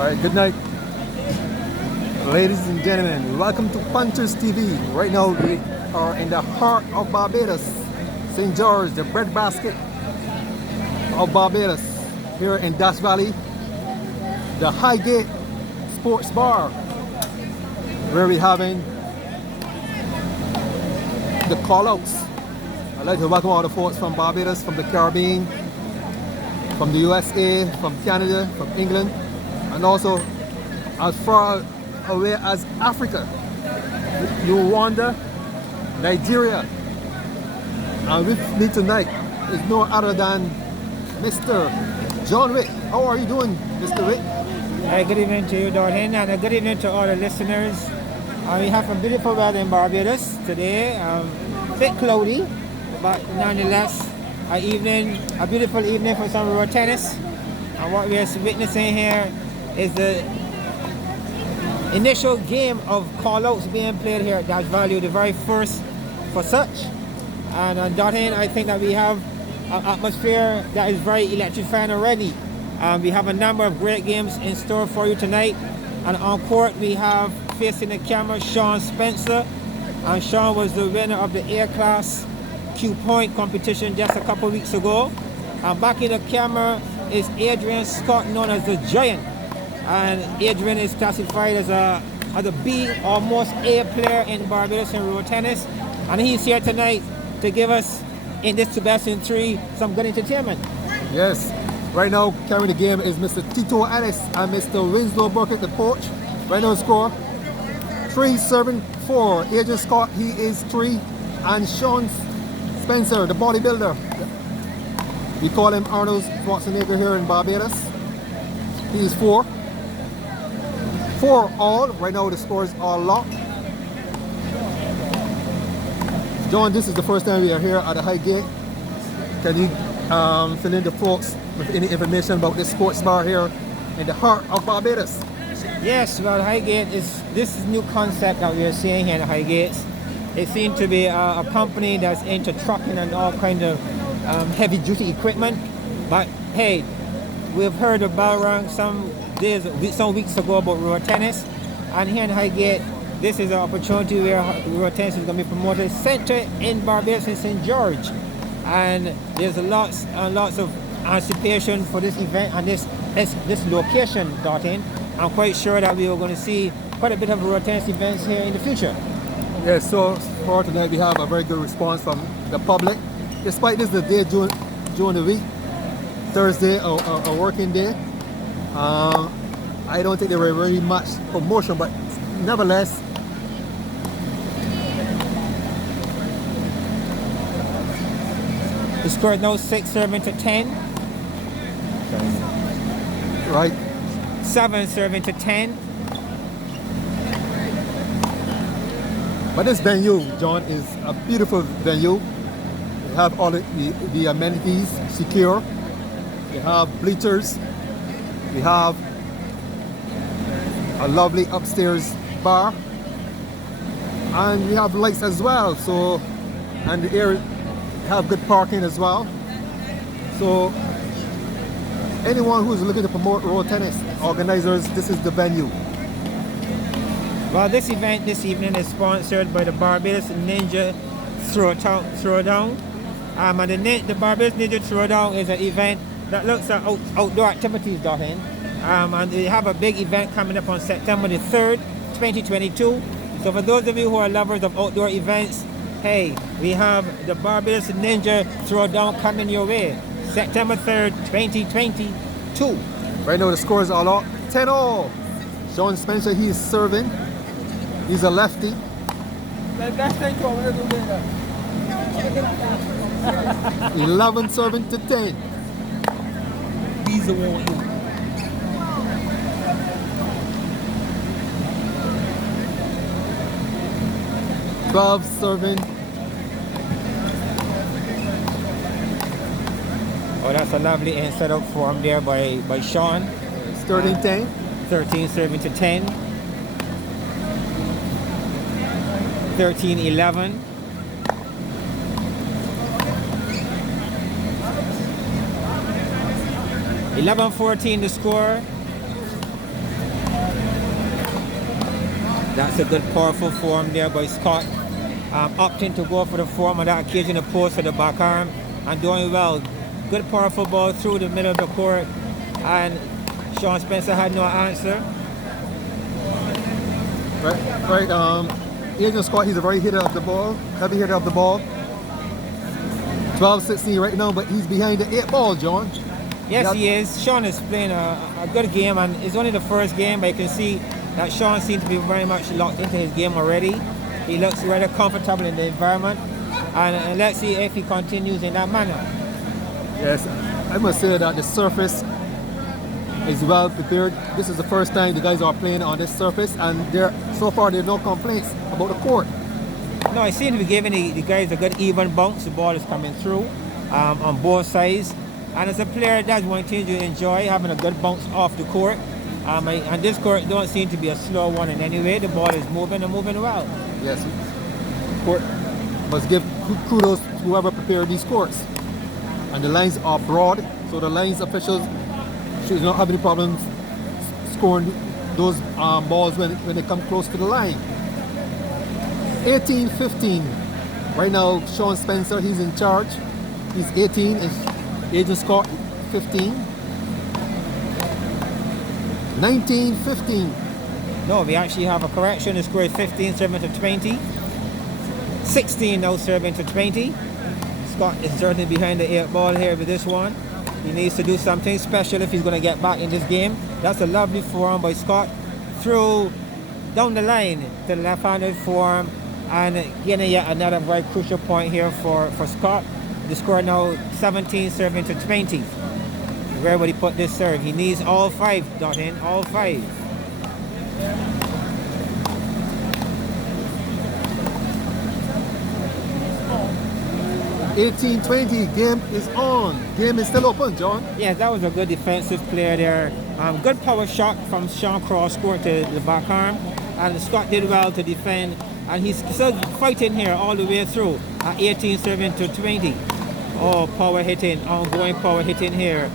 Alright, good night. Ladies and gentlemen, welcome to Punchers TV. Right now we are in the heart of Barbados, St. George, the breadbasket of Barbados, here in Dash Valley, the Highgate Sports Bar, where we're having the call-outs. I'd like to welcome all the folks from Barbados, from the Caribbean, from the USA, from Canada, from England, and also as far away as Africa, Rwanda, Nigeria. And with me tonight is no other than Mr. John Wick. How are you doing, Mr. Wick? Hey, good evening to you, Doreen, and a good evening to all the listeners. We have some beautiful weather in Barbados today. A bit cloudy, but nonetheless, a beautiful evening for some road tennis. And what we are witnessing here is the initial game of call-outs being played here at Dash Valley, the very first for such. And on that end, I think that we have an atmosphere that is very electrifying already. We have a number of great games in store for you tonight. And on court, we have facing the camera Shawn Spencer. And Shawn was the winner of the A-Class Q-Point competition just a couple weeks ago. And back in the camera is Adrian Scott, known as the Giant. And Adrian is classified as a B, almost A player in Barbados in road tennis. And he's here tonight to give us, in this 2 best in 3, some good entertainment. Yes. Right now, carrying the game is Mr. Tito Ellis and Mr. Winslow Burkett, the coach. Right now, score 3-7-4. Adrian Scott, he is 3. And Shawn Spencer, the bodybuilder. We call him Arnold Schwarzenegger here in Barbados. He is 4. 4 all. Right now, the scores are locked. John, this is the first time we are here at the Highgate. Can you fill in the folks with any information about this sports bar here in the heart of Barbados? Yes, well, Highgate this is new concept that we are seeing here in Highgate. It seems to be a company that's into trucking and all kind of heavy duty equipment. But hey, we've heard about some weeks ago about road tennis, and here in Highgate, this is an opportunity where road tennis is going to be promoted. Center in Barbados in St. George. And there's lots and lots of anticipation for this event and this location, Doreen. I'm quite sure that we are going to see quite a bit of road tennis events here in the future. Yes, so for tonight we have a very good response from the public. Despite this the day during the week, Thursday, a working day, I don't think there were very much promotion, but nevertheless, the score is now 6-10. Right. 7-10. But this venue, John, is a beautiful venue. We have all the amenities secure. We have bleachers. We have a lovely upstairs bar. And we have lights as well. So, and the area have good parking as well. So anyone who's looking to promote road tennis, organizers, this is the venue. Well, this event this evening is sponsored by the Barbados Ninja Throwdown. And the Barbados Ninja Throwdown is an event that looks at outdoor activities, Doreen. And they have a big event coming up on September the 3rd, 2022. So for those of you who are lovers of outdoor events, hey, we have the Barbados Ninja Throwdown coming your way, September 3rd, 2022. Right now the scores are all 10-all. Shawn Spencer, he is serving. He's a lefty. 11 serving to 10. These are what 12 serving. Oh, that's a lovely inside out form there by Shawn. It's 13-10. 13 serving to 10. 13-11. 11-14 the score. That's a good powerful form there by Scott. Opting to go for the form on that occasion, the post for the back arm, and doing well. Good powerful ball through the middle of the court, and Shawn Spencer had no answer. Right. Adrian Scott, he's a very hitter of the ball, heavy hitter of the ball. 12-16 right now, but he's behind the 8 ball, John. Yes, he is. Shawn is playing a good game, and it's only the first game, but you can see that Shawn seems to be very much locked into his game already. He looks rather comfortable in the environment, and let's see if he continues in that manner. Yes, I must say that the surface is well prepared. This is the first time the guys are playing on this surface, and so far there are no complaints about the court. No, I seem to be giving the guys a good even bounce. The ball is coming through on both sides, and as a player, that's one thing you enjoy, having a good bounce off the court. And this court don't seem to be a slow one in any way. The ball is moving and moving well. Yes, court must give kudos to whoever prepared these courts. And the lines are broad, so the lines officials should not have any problems scoring those balls when they come close to the line. 18-15. Right now, Shawn Spencer, he's in charge. He's 18, and Adrian Scott, 15. 19-15. No, we actually have a correction. The score is 15 serving to 20. 16 now serving to 20. Scott is certainly behind the 8 ball here with this one. He needs to do something special if he's going to get back in this game. That's a lovely form by Scott. Through down the line to the left-handed form, and getting yet another very crucial point here for Scott. The score now 17 serving to 20. Where would he put this serve? He needs all 5, Dottin, all 5. $18-20, game is on. Game is still open, John. Yes, that was a good defensive player there. Good power shot from Shawn Cross, scored to the back arm. And Scott did well to defend. And he's still fighting here all the way through at 18 serving to 20. Oh, power hitting, ongoing power hitting here.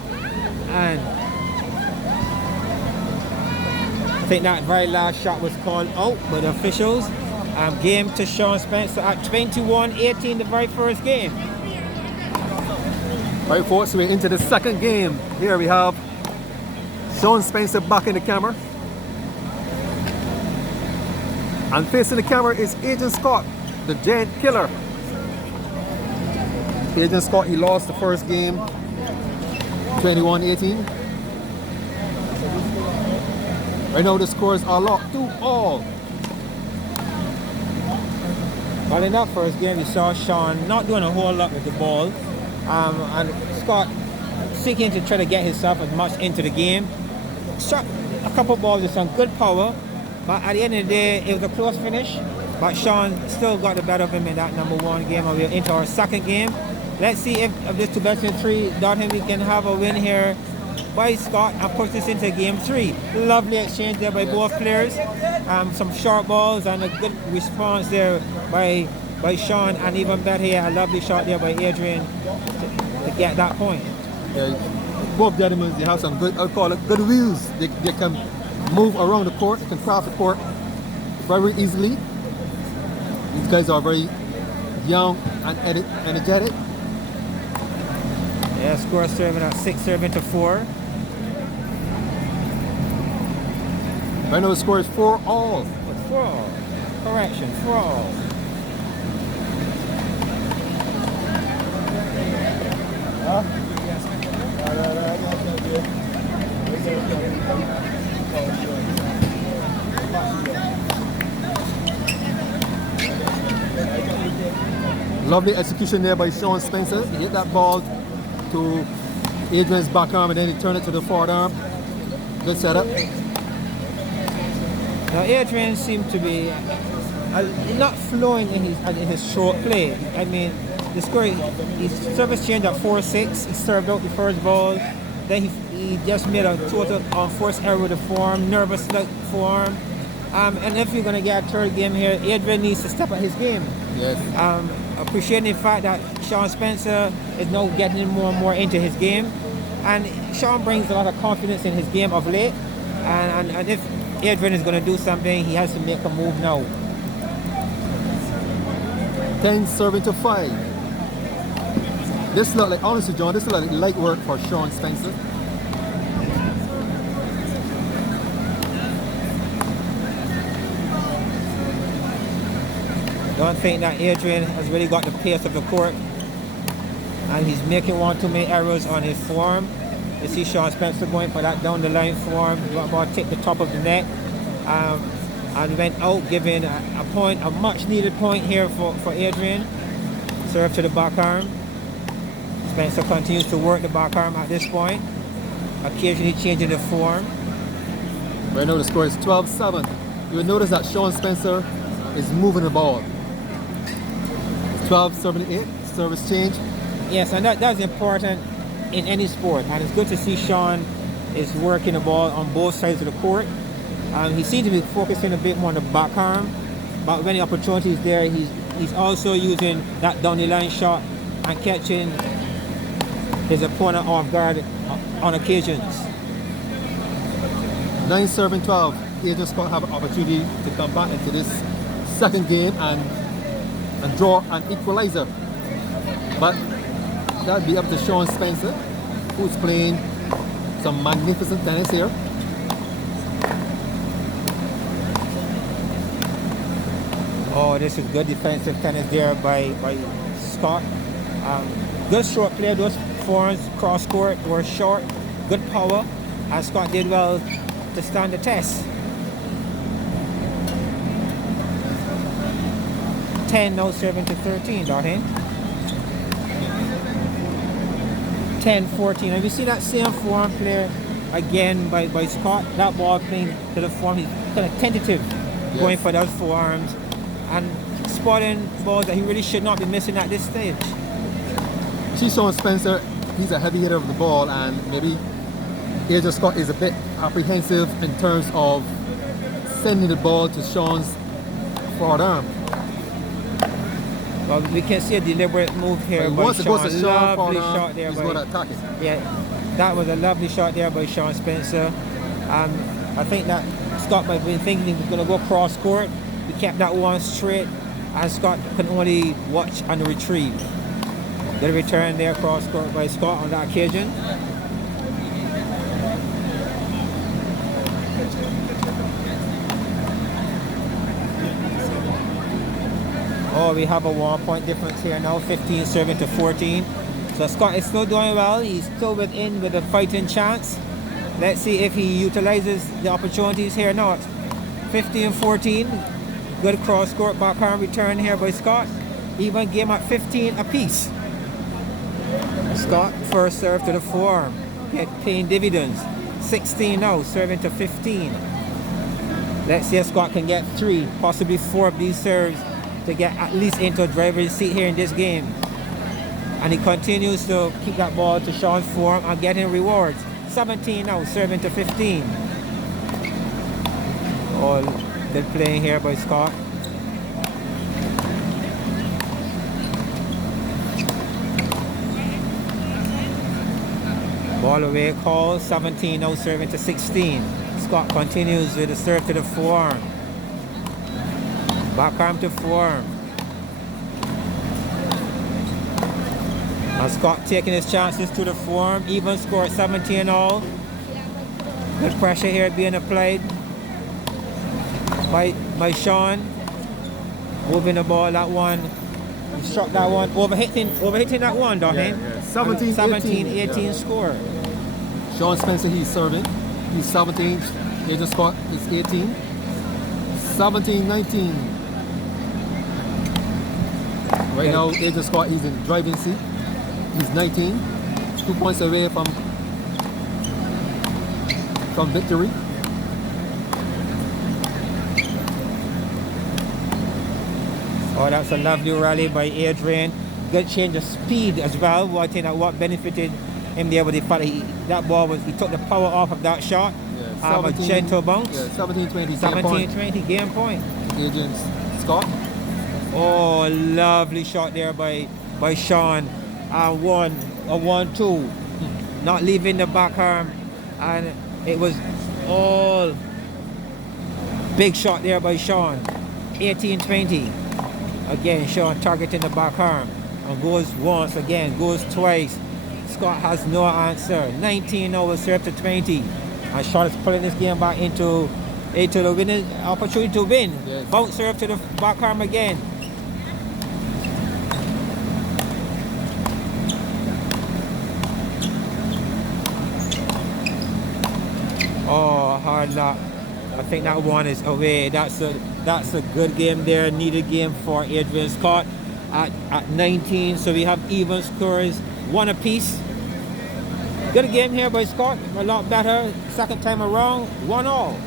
And I think that very last shot was called out by the officials. Game to Shawn Spencer at 21-18, the very first game. Right, folks, we're into the second game. Here we have Shawn Spencer back in the camera. And facing the camera is Adrian Scott, the giant killer. Adrian Scott, he lost the first game, 21-18. Right now the scores are locked 2-all. Well, in that first game, we saw Shawn not doing a whole lot with the ball. And Scott seeking to try to get himself as much into the game. Struck a couple balls with some good power, but at the end of the day, it was a close finish. But Shawn still got the better of him in that number 1 game, and we're into our second game. Let's see if this 2-3, Dottin, we can have a win here by Scott and push this into game 3. Lovely exchange there by both players. Some short balls and a good response there by Shawn, and even better here, a lovely shot there by Adrian to get that point. Yeah, both gentlemen, they have some good, I'll call it good wheels. They can move around the court, they can cross the court very easily. These guys are very young and energetic. Yeah, score serving at 6 serving to 4. Right now the score is 4-all. 4-all. Correction, 4-all. Lovely execution there by Shawn Spencer. He hit that ball to Adrian's back arm and then he turned it to the forward arm. Good setup. Now Adrian seemed to be not flowing in his short play. I mean, the score, his service changed at 4-6. He served out the first ball. Then he just made a total unforced error with the form, nervous like form. And if you're going to get a third game here, Adrian needs to step up his game. Yes. Appreciating the fact that Shawn Spencer is now getting more and more into his game. And Shawn brings a lot of confidence in his game of late. And if Adrian is going to do something, he has to make a move now. 10 serving to 5. This look like, honestly, John, this look like light work for Shawn Spencer. Don't think that Adrian has really got the pace of the court, and he's making one too many errors on his form. You see Shawn Spencer going for that down the line form. He got ball take the top of the net, and went out, giving a point, a much needed point here for Adrian. Serve to the back arm. Spencer continues to work the back arm at this point, occasionally changing the form. Right now the score is 12-7. You will notice that Shawn Spencer is moving the ball. 12 serving to 8, service change. Yes, and that's important in any sport, and it's good to see Shawn is working the ball on both sides of the court. He seems to be focusing a bit more on the back arm, but when the opportunity is there, he's also using that down the line shot and catching his opponent off guard on occasions. 9 serving 12. Adrian Scott have an opportunity to come back into this second game and draw an equalizer. But that'll be up to Shawn Spencer, who's playing some magnificent tennis here. Oh, this is good defensive tennis there by Scott. Good short play, those forms cross court were short, good power, and Scott did well to stand the test. 10 now serving to 13, Darlene. 10-14. And we see that same form play again by Scott. That ball playing to the form, he's kind of tentative, yes, going for those forearms and spotting balls that he really should not be missing at this stage. See Shawn Spencer, he's a heavy hitter of the ball, and maybe Adrian Scott is a bit apprehensive in terms of sending the ball to Shawn's forward arm. Well, we can see a deliberate move here by Shawn. Lovely shot there by, yeah, that was a lovely shot there by Shawn Spencer. I think that Scott might have been thinking he was going to go cross court. He kept that one straight, and Scott could only watch and retrieve. Good return there cross court by Scott on that occasion. Oh, we have a 1 point difference here now, 15 serving to 14. So Scott is still doing well. He's still within with a fighting chance. Let's see if he utilizes the opportunities here now. 15-14. Good cross court backhand return here by Scott. Even game at 15 apiece. Scott first serve to the forearm, paying dividends. 16 now, serving to 15. Let's see if Scott can get 3, possibly 4 of these serves to get at least into a driver's seat here in this game. And he continues to keep that ball to Shawn's form and getting rewards. 17 now, serving to 15. All good playing here by Scott. Ball away call, 17 now serving to 16. Scott continues with the serve to the forearm. Back arm to forearm. And Scott taking his chances to the forearm. Even score 17 all. Good pressure here being applied by Shawn. Moving the ball, that one. He struck that one, overhitting that one, don't he? Yeah. 17-18 yeah. Score. Shawn Spencer, he's serving. He's 17. Adrian Scott is 18. 17-19. Right now, Adrian Scott is in driving seat. He's 19. 2 points away from victory. Oh, that's a lovely rally by Adrian. Good change of speed as well. I think that what benefited him there with the fact that ball was, he took the power off of that shot. Yeah, a gentle bounce. Yeah, 17-20. 17-20 game point. Adrian Scott. Oh, lovely shot there by Shawn. A 1-2. Not leaving the back arm. And it was all Big shot there by Shawn. 18-20. Again, Shawn targeting the back arm. And goes once again, goes twice. Scott has no answer. 19 now will serve to 20. And Shawn is pulling this game back into the winning opportunity to win. Yes. Bounce serve to the back arm again. Oh, hard luck. I think that one is away. That's a good game there. Needed game for Adrian Scott at 19. So we have even scores, one apiece. Good game here by Scott. A lot better. Second time around, 1-all.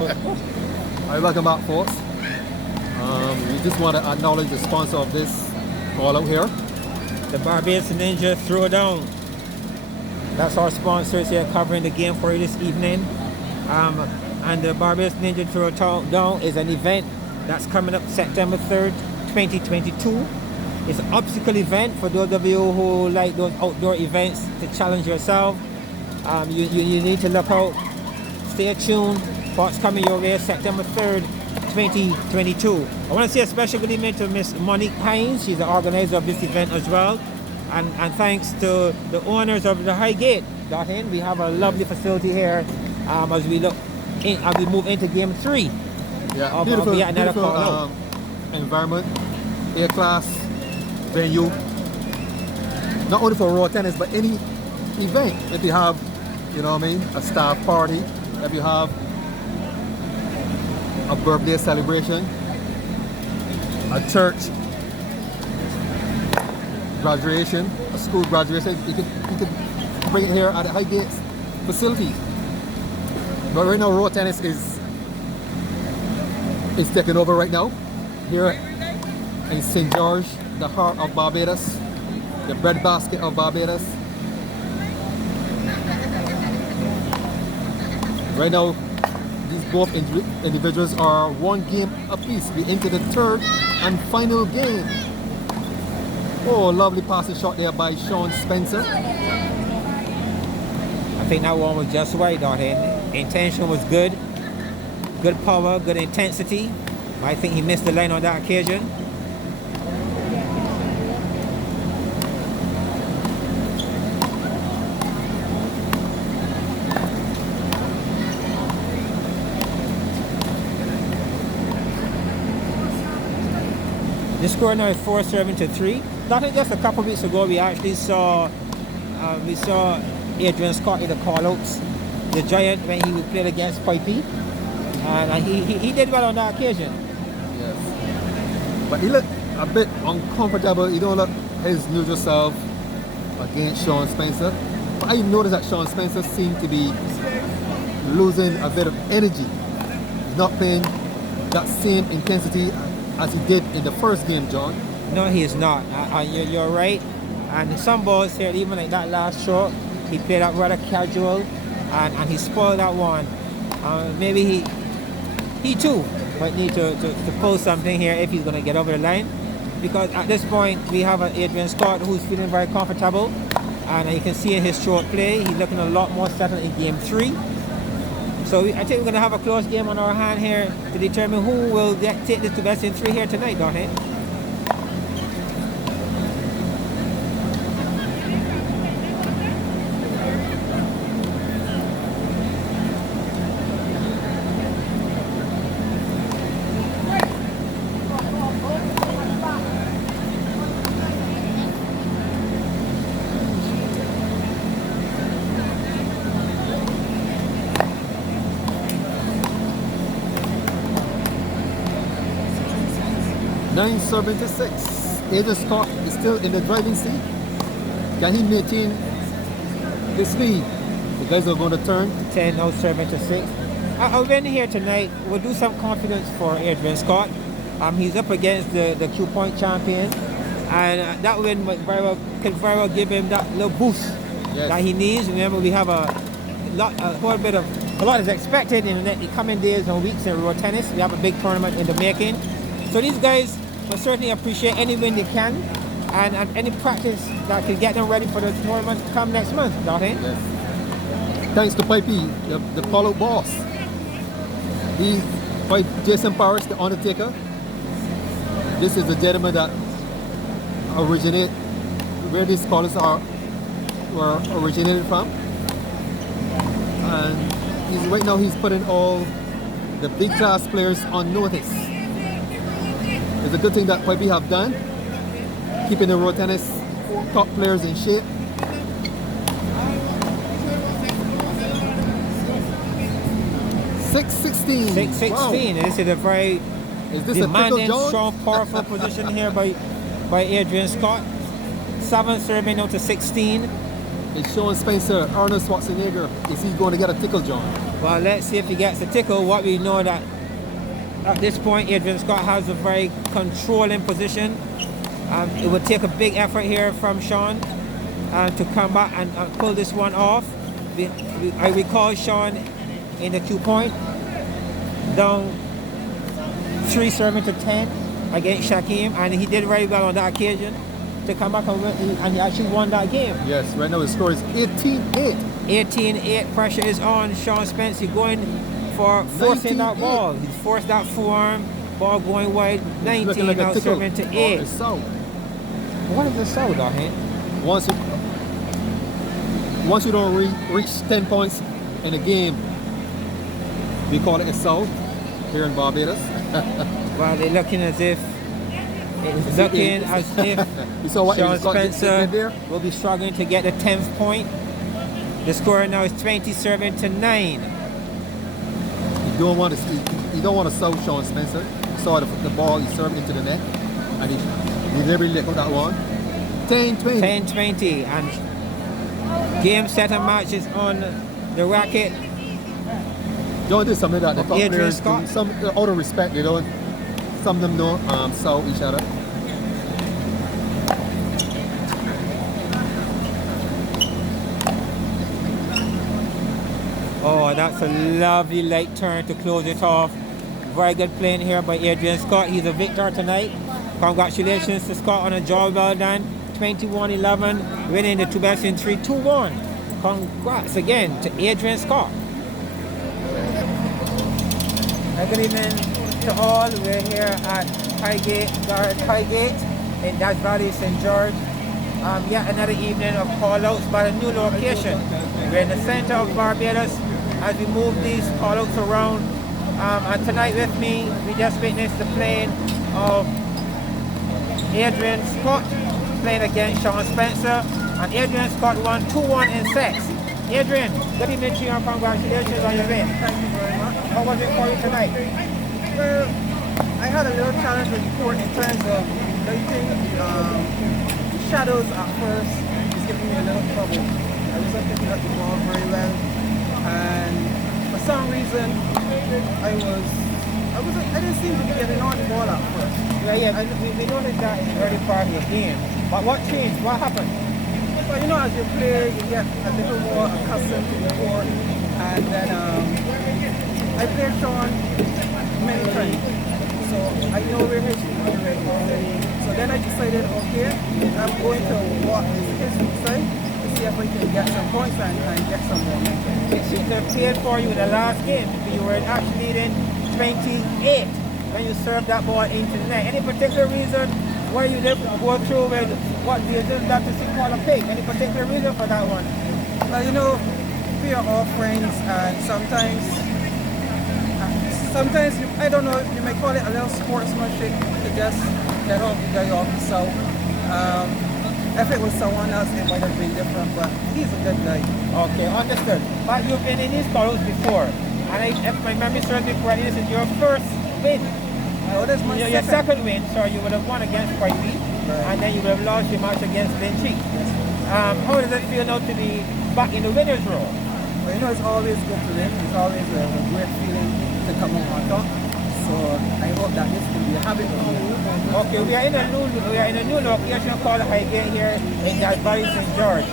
Alright, welcome back, folks. We just want to acknowledge the sponsor of this call out here. The Barbados Ninja Throwdown. That's our sponsors here covering the game for you this evening. And the Barbados Ninja Throwdown is an event that's coming up September 3rd, 2022. It's an obstacle event for those of you who like those outdoor events to challenge yourself. You need to look out. Stay tuned for what's coming your way September 3rd, 2022. I want to say a special good evening to Miss Monique Hines. She's the organizer of this event as well. And thanks to the owners of the Highgate Inn, we have a lovely facility here as we move into game 3. Yeah, beautiful environment, A-class venue. Not only for road tennis, but any event. If you have, you know what I mean, a staff party, if you have a birthday celebration, a church graduation, a school graduation, you can bring it here at the Highgate facility. But right now, road tennis is taking over right now here in St. George, the heart of Barbados, the breadbasket of Barbados. Right now, these both individuals are one game apiece. We into the third and final game. Oh, lovely passing shot there by Shawn Spencer. I think that one was just right, Darden. Intention was good. Good power, good intensity. I think he missed the line on that occasion. The score now is 4-7-3. Not just a couple of weeks ago, we actually saw Adrian Scott in the call-outs, the Giant, when he played against Pipey, and he did well on that occasion. Yes, but he looked a bit uncomfortable. He don't look his usual self against Shawn Spencer. But I noticed that Shawn Spencer seemed to be losing a bit of energy. He's not playing that same intensity as he did in the first game, John. No, he is not. You're right. And some balls here, even like that last shot, he played out rather casual, and he spoiled that one. Maybe he too might need to pull something here if he's going to get over the line, because at this point we have an Adrian Scott who's feeling very comfortable, and you can see in his short play he's looking a lot more settled in game 3. So I think we're going to have a close game on our hand here to determine who will take this to best in 3 here tonight, don't it? Nine serving to 6. Adrian Scott is still in the driving seat. Can he maintain this lead? The guys are going to turn. 10 now serving to 6. A win here tonight will do some confidence for Adrian Scott. He's up against the Q Point champion, and that win can very well give him that little boost that he needs. Remember, we have a lot is expected in the coming days and weeks in road tennis. We have a big tournament in the making. So these guys will certainly appreciate any win they can, and any practice that can get them ready for the tournament come next month, don't it? Yes. Thanks to Pipey, the call-out boss. Fight Jason Paris, the Undertaker. This is the gentleman that originate where these colors were originated from. And right now he's putting all the big class players on notice. It's a good thing that what we have done, keeping the road tennis top players in shape. $6.16. 6-16. Wow. This is a very Is this a demanding, pickle, John? strong, powerful position here by Adrian Scott. 7 serving now to 16. It's Shawn Spencer, Arnold Schwarzenegger. Is he going to get a tickle, John? Well, let's see if he gets a tickle. What we know that at this point, Adrian Scott has a very controlling position. It would take a big effort here from Shawn to come back and pull this one off. I recall Shawn in the 2 point, down 3 serving to 10 against Shaquem, and he did very well on that occasion to come back and he actually won that game. Yes, right now the score is 18-8. 18-8, pressure is on Shawn Spencer going for forcing that ball. He's forced that forearm, ball going wide, 19 like now serving to 8. What is the sound, Dahin? Once you don't reach 10 points in a game, we call it a sound here in Barbados. Well, they're looking as if You saw what Shawn Scott did Spencer there? will be struggling to get the 10th point. The score now is 20 serving to 9. You don't want to sound Shawn Spencer. You saw the ball he served into the net, and he never let go that one. 10-20. 10-20, and game, set, and match is on the racket. Don't do something that the top Adrian players Scott. do. Some out of respect, they don't. Some of them don't sound each other. Oh, that's a lovely late turn to close it off. Very good playing here by Adrian Scott. He's a victor tonight. Congratulations to Scott on a job well done. 21-11, winning the 2 best in 3, 2-1. Congrats again to Adrian Scott. Good evening to all. We're here at Highgate in Dash Valley, St. George. Yet another evening of call-outs by a new location. We're in the center of Barbados as we move these call-outs around. And tonight with me, we just witnessed the playing of Adrian Scott playing against Shawn Spencer. And Adrian Scott won 2-1 in sets. Adrian, good evening to you and congratulations on your win. Thank you very much. How was it for you tonight? Well, I had a little challenge with the court in terms of lighting. The shadows at first is giving me a little trouble. I wasn't picking up the ball very well, and for some reason I didn't seem to be getting on the ball at first. Yeah, we noticed that in the early part of the game. But what changed? What happened? Well, you know, as you play, you get a little more accustomed to the court, and then I played Shawn many times, so I know where his already. So then I decided, okay, I'm going to walk his side to see if I can get some points and get some more. It seemed to have played for you in the last game. You were actually leading 28 when you served that ball into the net. Any particular reason why you didn't go through with what you did that to see call a pick? Any particular reason for that one? Well, you know, we are all friends, and sometimes I don't know, you may call it a little sportsmanship to just get off the guy off. So if it was someone else, it might have been different, but he's a good guy. Okay, understood. But you've been in these calls before, and if my memory serves me correctly, this is your first win. No, that's my Your second win, so you would have won against Whitey, and then you would have lost your match against Lynchy. How does it feel now to be back in the winner's role? Well, you know, it's always good to win. It's always a great feeling to come out on top. So I hope that this will be a habit for me. Okay, we are in a new location called Highgate here in Dash Valley, St. George.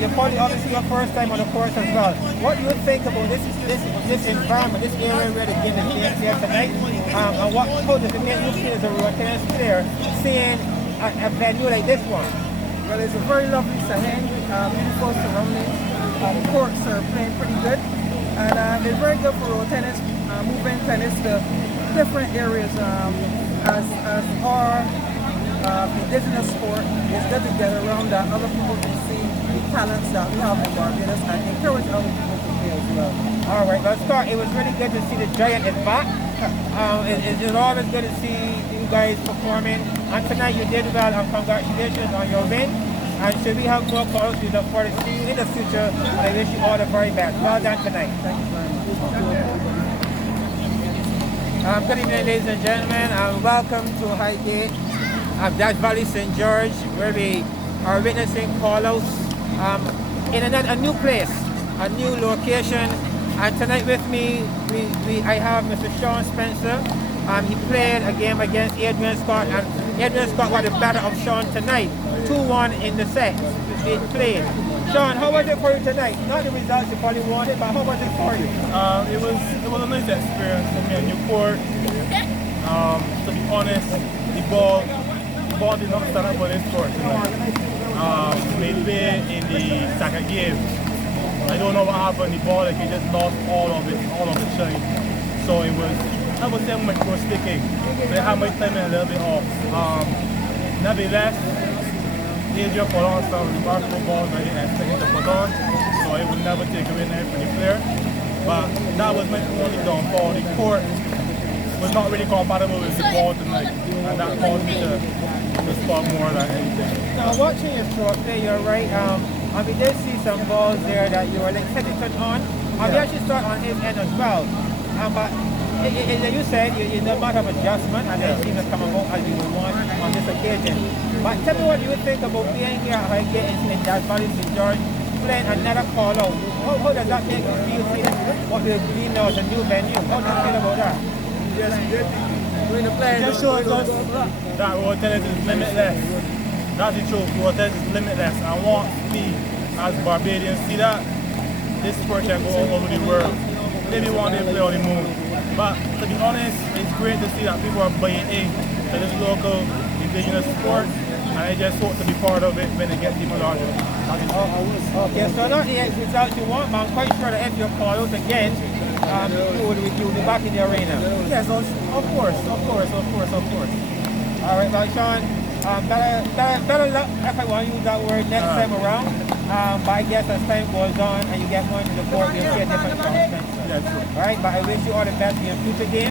You're probably obviously your first time on the course as well. What do you think about this environment, this area where the game is being played tonight? And how does it make you feel as a road tennis player seeing a venue like this one? Well, it's a very lovely setting, beautiful surroundings. The courts are playing pretty good, and it's very good for road tennis moving tennis to different areas as our indigenous sport is good to get around that other people can see the talents that we have in Barbados and encourage other people to play as well. All right, let's start. It was really good to see the Giant is back. It's always good to see you guys performing. And tonight you did well, and congratulations on your win. And should we have more calls, we look forward to seeing you in the future. And I wish you all the very best. Well done tonight. Thank you very much. Good evening, ladies and gentlemen, and welcome to Highgate, Dash Valley, St. George, where we are witnessing call-outs in a new place, a new location. And tonight with me, I have Mr. Shawn Spencer. He played a game against Adrian Scott, and Adrian Scott got the better of Shawn tonight, 2-1 in the set they played. Shawn, how was it for you tonight? Not the results you probably wanted, but how was it for you? It was a nice experience for me, a new court. To be honest, the ball did not stand up for this court tonight. We played in the second game. I don't know what happened. The ball, he just lost all of the shine. So it was, I would say, my first sticking. So I had my timing a little bit off. Nevertheless, Adrian put on some remarkable balls I didn't expect him to put on. So I would never take away anything from the player. But that was my only downfall. The court was not really compatible with the ball tonight. And that caused me to spot more than anything. Now watching your short play, you're right. We did see some balls there that you were like hesitant on. We actually start on his end as well. But you said you did not have adjustment and then seemed to come about as you would want on this occasion. But tell me what you would think about being here at Highgate in Dash Valley, St. George, playing another call out. How does that make you feel seeing what we're doing now as a new venue? How do you feel about that? It just shows us that road tennis is limitless. That's the truth. Road tennis is limitless. I want me as Barbadians see that this sport can go all over the world. Maybe one day play on the moon. But to be honest, it's great to see that people are buying into this local indigenous sport. And I just hope to be part of it when it gets even larger. Okay, so not the results you want, but I'm quite sure that if you're called out again, you'll be back in the arena. Yes, of course. All right, well, Shawn, better luck, if I want to use that word, next time around. But I guess as time goes on and you get more into the court, you'll see a different Shawn Spencer. Yeah, true. All right, but I wish you all the best in your future games.